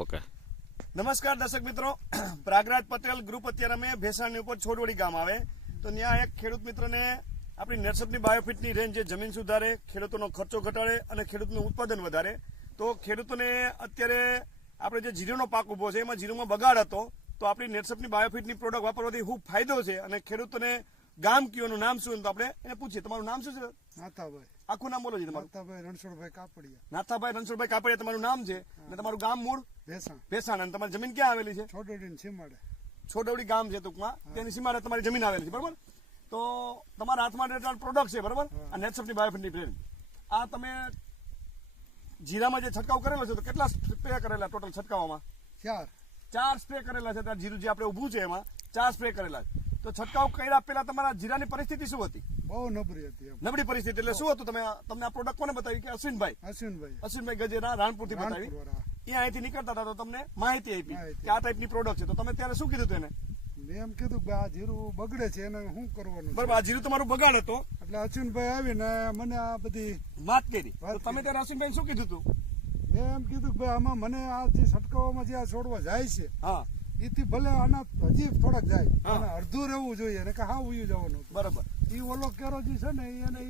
Okay. નમસ્કાર દર્શક મિત્રો, પ્રાગરાજ પટેલ ગ્રુપ અત્યારે અમે ભેસાણની ઉપર છોડવડી ગામ આવે તો ત્યાં એક ખેડૂત મિત્રને આપણી નેટસપની બાયોફિટની રેન્જ જે જમીન સુધારે, ખેડૂતોનો ખર્ચો ઘટાડે અને ખેડૂતનું ઉત્પાદન વધારે. તો ખેડૂતોને અત્યારે આપણે જે જીરુનો પાક ઉભો છે એમાં જીરુમાં બગાડ હતો, તો આપણી નેટસપની બાયોફિટની પ્રોડક્ટ વાપરવાથી ખૂબ ફાયદો છે. અને ખેડૂતોને ગામ કયોનું નામ શું, તો આપણે એને પૂછીએ. તમારું નામ શું છે? નાથાભાઈ. આખું નામ બોલો છે તમારું? નાથાભાઈ રણછોડભાઈ કાપડિયા. નાથાભાઈ રણછોડભાઈ કાપડિયા તમારું નામ છે, અને તમારું ગામ મૂળ ભેસાણ. ભેસાણ. અને તમારી જમીન ક્યાં આવેલી છે? છોડવડી સીમાડે. છોડવડી ગામ છે ટૂંકમાં, તેની સીમાડે તમારી જમીન આવેલી છે, બરોબર? તો તમારા હાથમાં પ્રોડક્ટ છે, બરોબર? આ નેટસપની બાયોફિટની બ્રેન્ડ. આ તમે જીરામાં જે છંટકાવ કરેલો છે તો કેટલા સ્પ્રે કરેલા ટોટલ છંટકાવમાં? 4 સ્પ્રે કરેલા છે. જીરું જે આપણે ઉભું છે એમાં 4 સ્પ્રે કરેલા છે. તો છંટકાવ કર્યા પેલા તમારા જીરાની પરિસ્થિતિ શું હતી? બહુ નબળી હતી. નબળી પરિસ્થિતિ એટલે શું હતું? તમને આ પ્રોડક્ટ કોને બતાવી? કે અશ્વિનભાઈ ગજેરા રાણપુરથી બતાવી. એ અહીંથી નીકળતા હતા તો તમને માહિતી આપી કે આ ટાઈપની પ્રોડક્ટ છે. તો તમે ત્યારે શું કીધું તેને? મેં એમ કીધું કે આ જીરું બગડે છે એને શું કરવાનું? બરાબર, આ જીરું તમારું બગાડ હતો એટલે અશ્વિનભાઈ આવીને મને આ બધી વાત કરી. તમે ત્યારે અશ્વિનભાઈ શું કીધું હતું? મેં એમ કીધું કે આમાં મને આ જે છટકાવવામાં જે આ છોડવા જાય છે, હા, એથી ભલે આના હજી થોડાક જાય અને અડધું રહેવું જોઈએ ને કે હા ઉયું જવાનું. બરાબર. એ ઓલો કેરો જે છે ને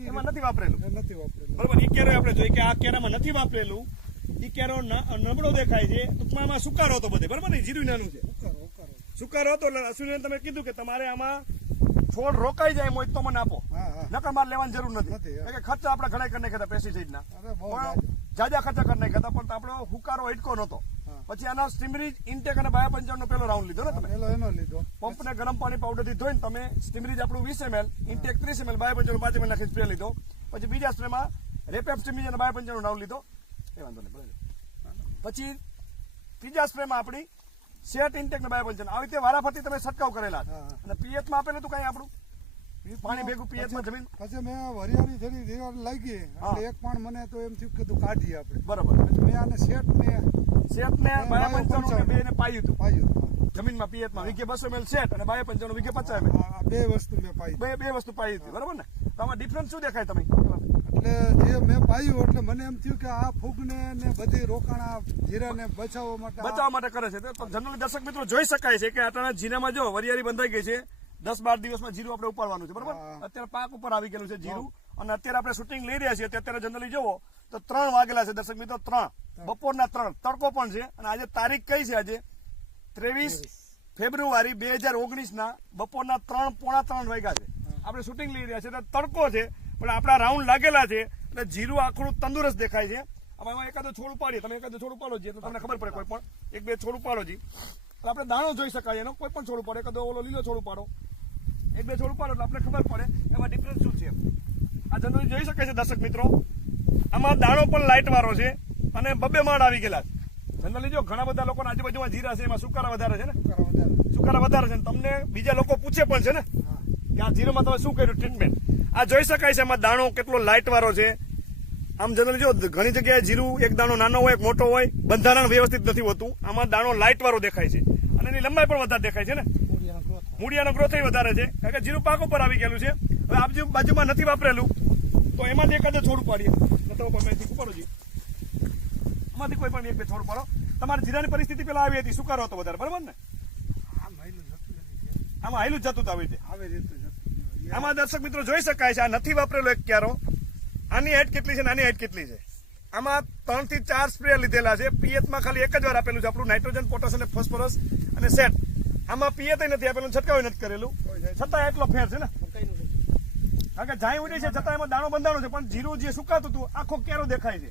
એમાં નથી વાપરેલું. નથી વાપરેલું. બરાબર. એ કેરો આપણે જોઈએ કે આ કેરામાં નથી વાપરેલું. એ કેરો નબળો દેખાય છે. ટૂંકમાં એમાં સુકારો હતો બધે, બરાબર ને? જીરું નાનું છે, સુકારો હતો. એટલે અશ્વિને તમે કીધું કે તમારે આમાં છોડ રોકાઈ જાય મોજ તો મને આપો, નકર મારે લેવાની જરૂર નથી. કે ખર્ચા આપણે ઘણા કરી નાખ્યા પેસ્ટિસાઇડના, જાજા ખર્ચા કરી નાખ્યા, પણ આપણો હુકારો અટકો નતો. પછી આનો સ્ટીમરીજ ઇન્ટેક અને બાયો55 નો પેલો રાઉન્ડ લીધો ને તમે? એનો લીધો. પંપને ગરમ પાણી પાવડર થી ધોઈને તમે સ્ટીમરીજ આપણું 20 ml, ઇન્ટેક 30 ml, બાયો55 5 ml નાખી સ્પ્રે લીધો. પછી બીજા સ્પ્રેમાં રેપેપ સ્ટીમરીજ અને બાયો55 નો રાઉન્ડ લીધો. એ વાંધો નહીં. પછી ત્રીજા સ્પ્રેમાં આપણી સેટ ઇન્ટેક ને બાયો55 આવી રીતે વારાફરતી તમે છંટકાવ કરેલા. અને પીએચ માં આપેલું હતું કઈ આપણું પાણી ભેગું પીએચ માં જમીન? પછી મેં વરિયાળી થોડી દિવાલ લાગી એટલે એક પણ મને તો એમ થયું કે તું કાઢીએ આપણે. બરાબર. મેં આને સેટ ને બાયો55 બે ને પાયું હતું પાયું જમીનમાં પીએચ માં. વીઘે 200 ml સેટ અને બાયો55 વીઘે 50 ml. બે વસ્તુ મેં પાઈ. બે વસ્તુ પાઈ હતી, બરાબર ને? તો આમાં ડિફરન્સ શું દેખાય તમે? એટલે જે મેં પાયું એટલે મને એમ થયું કે આ ફૂગને ને બધી રોકાણા જીરાને બચાવવા માટે કરે છે. તો જનરલી દર્શક મિત્રો જોઈ શકાય છે કે આટલા જીરામાં જો વરિયાળી બંધાઈ ગઈ છે. 10-12 દિવસમાં જીરું આપણે ઉપાડવાનું છે, બરાબર? અત્યારે પાક ઉપર આવી ગયેલું છે જીરું. અને અત્યારે આપણે શૂટિંગ લઈ રહ્યા છીએ. અત્યારે જનરલી જોવો તો 3 વાગેલા છે દર્શક મિત્રો. 3 બપોરના 3 તડકો પણ છે. અને આજે તારીખ કઈ છે? આજે 23 ફેબ્રુઆરી 2019 ના બપોરના 3 પોણા 3 વાગ્યા છે. આપણે શૂટિંગ લઈ રહ્યા છીએ. તડકો છે પણ આપણા રાઉન્ડ લાગેલા છે એટલે જીરું આખું તંદુરસ્ત દેખાય છે. આમાં એકાદો છોડ ઉપાડીએ, તમે એકાદો છોડ ઉપાડો છે તો તમને ખબર પડે. કોઈ પણ 1-2 છોડ ઉપાડો જી તો આપણે દાણો જોઈ શકાય એનો. કોઈ પણ છોડ ઉપાડો, એકાદો ઓલો લીલો છોડ ઉપાડો, 1-2 છોડ ઉપાડો એટલે આપણે ખબર પડે એમાં ડિફરન્સ શું છે. આ જનરલી જોઈ શકાય છે દર્શક મિત્રો. આમાં દાણો પણ લાઇટ વાળો છે અને 2 માળ આવી ગયેલા છે. જનરલી જો ઘણા બધા લોકોના આજુબાજુમાં જીરા છે એમાં સુકારા વધારે છે ને, સુકારા વધારે છે. તમને બીજા લોકો પૂછે પણ છે ને કે આ જીરામાં તમે શું કર્યું ટ્રીટમેન્ટ. આ જોઈ શકાય છે આમાં દાણો કેટલો લાઇટ વાળો છે. આમ જનરલી જો ઘણી જગ્યાએ જીરું એક દાણો નાનો હોય, એક મોટો હોય, બંધારણ વ્યવસ્થિત નથી હોતું. આમાં દાણો લાઇટ વાળો દેખાય છે અને એની લંબાઈ પણ વધારે દેખાય છે ને. મૂળિયાનો ગ્રોથ વધારે છે કારણ કે જીરું પાક ઉપર આવી ગયેલું છે. હવે આ બાજુમાં નથી વાપરેલું તો એમાંથી એકાદો છોડ પાડીએ. ઉપાડો જી, આમાંથી કોઈ પણ 1-2 છોડ પાડો. તમારી જીરાની પરિસ્થિતિ પેલા આવી હતી, સુકારો હતો વધારે, બરાબર ને? આમાં હાયલું જતું આવી રીતે. આમાં દર્શક મિત્રો જોઈ શકાય છે આ નથી વાપરેલો એક ક્યારો. આની હાઈટ કેટલી છે, આની હાઈટ કેટલી છે? આમાં 3 થી 4 સ્પ્રે લીધેલા છે. પીએચમાં ખાલી એક જ વાર આપેલું છે આપણું નાઇટ્રોજન, પોટાશ અને ફોસ્ફરસ અને સેટ. આમાં પીએચ નથી આપેલું, છંટકાવ નથી કરેલું, છતાં એટલો ફેર છે ને. કારણ કે જાય ઉડી છે છતાં એમાં દાણો બંધાણો છે. પણ જીરું જે સુકાતું હતું આખો કેરો દેખાય છે.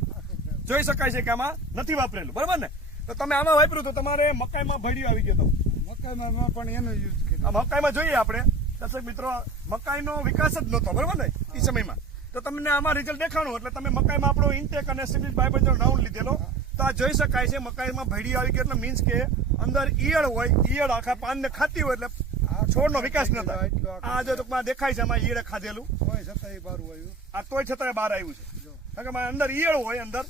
જોઈ શકાય છે કે આમાં નથી વાપરેલું, બરાબર ને? તો તમે આમાં વાપર્યું તો તમારે મકાઈમાં ભડ્યું આવી ગયો. મકાઈમાં પણ એનો યુઝ કર્યો. મકાઈમાં જોઈએ આપણે દર્શક મિત્રો, મકાઈનો વિકાસ જ નહોતો, બરાબર ને એ સમયમાં. તો તમને આમાં રિઝલ્ટ દેખાણું એટલે તમે મકાઈમાં આપણો ઇન્ટેક અને સિરીઝ બાયો55 રાઉન્ડ લીધેલો. તો આ જોઈ શકાય છે મકાઈમાં ભડી આવી ગઈ એટલે મીન્સ કે અંદર ઈયળ હોય, ઈયળ આખા પાનને ખાતી હોય એટલે છોડનો વિકાસ ન થાય. આ જો ટૂંકમાં દેખાય છે આમાં ઈયળે ખાધેલું, આ તોય છતાંય બહાર આવ્યું છે. કારણ કે અંદર ઈયળ હોય અંદર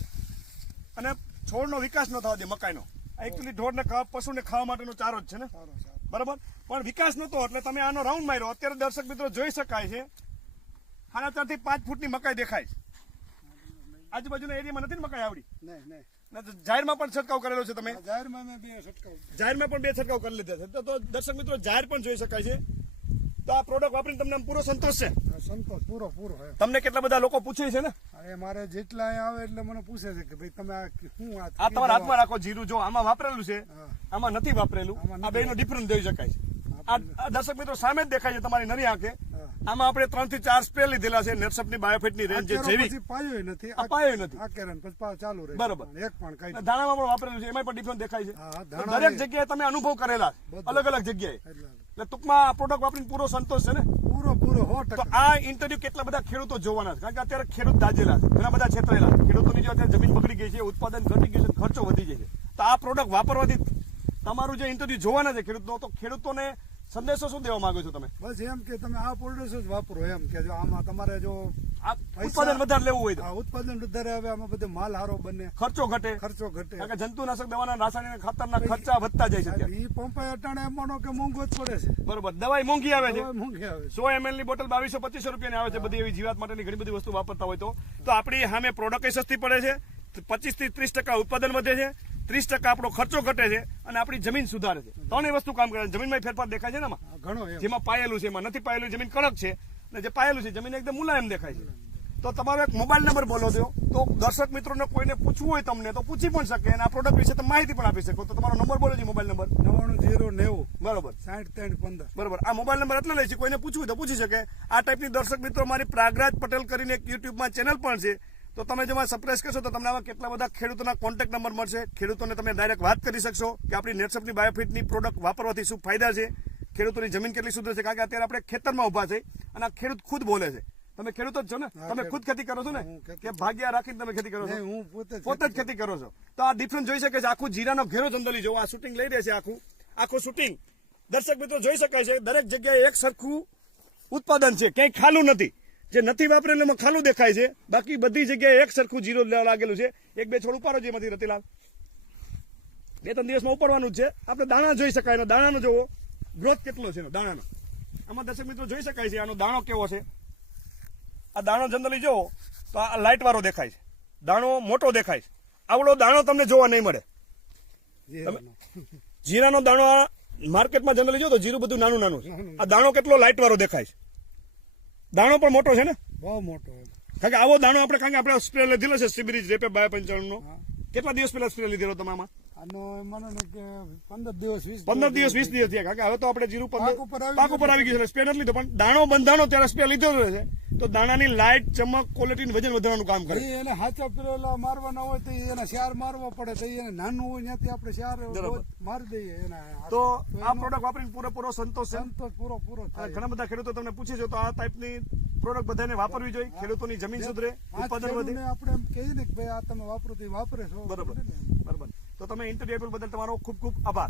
અને છોડનો વિકાસ ન થવા દે મકાઈનો. એકચ્યુઅલી ઢોરને પશુને ખાવા માટેનો ચારો જ છે ને, બરાબર? પણ વિકાસ નતો એટલે તમે આનો રાઉન્ડ માર્યો. અત્યારે દર્શક મિત્રો જોઈ શકાય છે 4.5 થી 5 ફૂટની મકાઈ દેખાય છે. આજુબાજુના એરિયામાં નથી ને મકાઈ આવડી? જાહેરમાં પણ છંટકાવ કરેલો છે તમે? જાહેરમાં મેં 2 છંટકાવ. જાહેરમાં પણ 2 છંટકાવ કરી લીધા છે. તો દર્શક મિત્રો જાહેર પણ જોઈ શકાય છે. તો આ પ્રોડક્ટ વાપરીને તમને આમ પૂરો સંતોષ છે? હા, સંતોષ પૂરો હે. તમને કેટલા બધા લોકો પૂછે છે ને? અરે મારે જેટલા અહીંયા આવે એટલે મને પૂછે છે કે ભાઈ તમે આ શું આ તમારા હાથમાં રાખો જીરું. જો આમાં વાપરેલું છે, હા. આમાં નથી વાપરેલું. આમાં આ બેનો ડિફરન્સ જોઈ શકાય છે. આ દર્શક મિત્રો સામે જ દેખાય છે તમારી નરી આંખે. હા. આમાં આપણે 3 થી 4 સ્પ્રે લીધેલા છે નેટસપની બાયોફિટની રેન્જ જે જૈવિક. પછી પાયો નથી. આ પાયો નથી. આ કેરન પછી પાયો ચાલુ રહે. બરોબર. એક પણ કઈ નહીં. દાણામાં પણ વાપરેલું છે, એમાં પણ ડિફરન્સ દેખાય છે. હા, તો દાણા દરેક જગ્યાએ તમે અનુભવ કરેલા છે, બધું. અલગ અલગ જગ્યાએ. એટલે એટલે ટૂંકમાં આ પ્રોડક્ટ વાપરીને પૂરો સંતોષ છે ને? પૂરો 100%. તો આ ઇન્ટરવ્યુ કેટલા બધા ખેડૂતો જોવાના છે, કારણ કે અત્યારે ખેડૂત દાજેલા છે, ઘણા બધા છેતરેલા છે. ખેડૂતોની જો અત્યારે જમીન બગડી ગઈ છે, ઉત્પાદન ઘટી ગયું છે, ખર્ચો વધી જાય છે. તો આ પ્રોડક્ટ વાપરવાથી તમારું જે ઇન્ટરવ્યુ જોવાના છે ખેડૂતો, તો ખેડૂતોને સંદેશો શું દેવા માંગો છો તમે? બસ એમ કે તમે આ પ્રોડક્ટ જ વાપરો એમ કે જો આમાં તમારે જો આ ઉત્પાદન વધારે લેવું હોય તો આ ઉત્પાદન વધારે આવે, આમાં બધે માલ હારો બને, ખર્ચો ઘટે, ખર્ચો ઘટે. કારણ કે જંતુનાશક દવાના રાસાયણિક ખાતરના ખર્ચા વધતા જાય છે અત્યારે. ઈ પંપે અટાણે એમ માનો કે મોંઘો જ પડે છે. બરોબર. દવાઈ મોંઘી આવે છે. દવા મોંઘી આવે છે. 100 ml ની બોટલ 2200-2500 રૂપિયાની આવે છે. બધી એવી જીવાત માટેની ઘણી બધી વસ્તુ વાપરતા હોય તો આપણી સામે પ્રોડક્ટ સસ્તી પડે છે, 25 થી 30% ઉત્પાદન વધે છે, 30% આપણો ખર્ચો ઘટે છે, અને આપણી જમીન સુધારે છે. ત્રણેય વસ્તુ કામ કરે છે. જમીનમાં ફેરફાર દેખાય છે ને આમાં? આ ઘણો એમ. જેમાં પાયેલું છે એમાં નથી પાયેલું, જમીન કડક છે, અને જે પાયેલું છે જમીન એકદમ મુલાયમ દેખાય છે. તો તમારો એક મોબાઈલ નંબર બોલો દો, તો દર્શક મિત્રોને કોઈને પૂછવું હોય તમને તો પૂછી પણ શકે, અને આ પ્રોડક્ટ વિશે તમે માહિતી પણ આપી શકો. તો તમારો નંબર બોલો છે, મોબાઈલ નંબર. 99 બરોબર. 60 બરોબર. આ મોબાઈલ નંબર એટલે લે છે, કોઈને પૂછવું હોય તો પૂછી શકે. આ ટાઈપની દર્શક મિત્રો મારી પ્રાગરાજ પટેલ કરીને એક યુટ્યુબમાં ચેનલ પણ છે. તો તમે જેમાં સબસ્ક્રાઇબ કરશો તો તમને આવા કેટલા બધા ખેડૂતોના કોન્ટેક્ટ નંબર મળશે. ખેડૂતોને તમે ડાયરેક્ટ વાત કરી શકશો કે આપણી નેટસપની બાયોફિટની પ્રોડક્ટ વાપરવાથી શું ફાયદા છે, ખેડૂતોની જમીન કેટલી સુધરે છે. કારણ કે અત્યારે આપણે ખેતરમાં ઉભા છે અને આ ખેડૂત ખુદ બોલે છે. તમે ખેડૂત જ છો ને? તમે ખુદ ખેતી કરો છો ને? કે ભાગ્યા રાખીને તમે ખેતી કરો છો? હું પોતે જ ખેતી કરો છો. તો આ ડિફરન્સ જોઈ શકે છે. આખું જીરાનો ઘેરો જંદલી જોવો, આ શૂટિંગ લઈ રહે છે. આખું શૂટિંગ દર્શક મિત્રો જોઈ શકાય છે. દરેક જગ્યાએ એક સરખું ઉત્પાદન છે, ક્યાંય ખાલું નથી. જે નથી વાપરેલું એમાં ખાલું દેખાય છે, બાકી બધી જગ્યાએ એક સરખું જીરો લાગેલું છે. 1-2 છોડ ઉપાડો છે એમાંથી રતિલાલ, 2-3 દિવસમાં ઉપાડવાનું જ છે. આપણે દાણા જોઈ શકાય, એનો દાણાનો જોવો ગ્રોથ કેટલો છે એનો દાણાનો. આમાં દર્શક મિત્રો જોઈ શકાય છે આનો દાણો કેવો છે. આ દાણો જનરલી જોવો તો આ લાઇટ વાળો દેખાય છે, દાણો મોટો દેખાય છે. આવડો દાણો તમને જોવા નહીં મળે. જીરાનો દાણો માર્કેટમાં જનરલી જો તો જીરું બધું નાનું નાનું છે. આ દાણો કેટલો લાઇટ વાળો દેખાય છે. દાણો પણ મોટો છે ને? બહુ મોટો. કારણ કે આવો દાણો આપણે સ્પ્રે લીધેલો છે સિબરીજ રેપે 255 નો. કેટલા દિવસ પહેલા સ્પ્રે લીધેલો તમે આમાં? આનો મને કે 15 દિવસ 20 15 દિવસ 20 દિવસ થયા. કારણ કે હવે તો આપણે જીરું પાક ઉપર આવી ગયું છે, સ્પ્રે નથી લીધો, પણ દાણો બંધાણો ત્યારે સ્પ્રે લીધો છે. તો દાણાની લાઇટ, ચમક, ક્વોલિટી, વજન વધારવાનું કામ કરે. એને હાચા પેલા મારવાના હોય તો એને શાર મારવો પડે, તો એને નાનું હોય ત્યાંથી આપણે શાર મારી દઈએ એના. તો આ પ્રોડક્ટ વાપરીને પૂરેપૂરો સંતોષ છે. સંતોષ પૂરો થાય. ઘણા બધા ખેડૂતો તમને પૂછે છે, તો આ ટાઈપની પ્રોડક્ટ બધાને વાપરવી જોઈએ. ખેડૂતોની જમીન સુધરે, ઉત્પાદન વધે. આપણે એમ કહીએ ને કે ભાઈ આ તમે વાપરો તો વાપરે છો. બરોબર. તો તમે ઇન્ટરવ્યુ બદલ તમારો ખૂબ ખૂબ આભાર.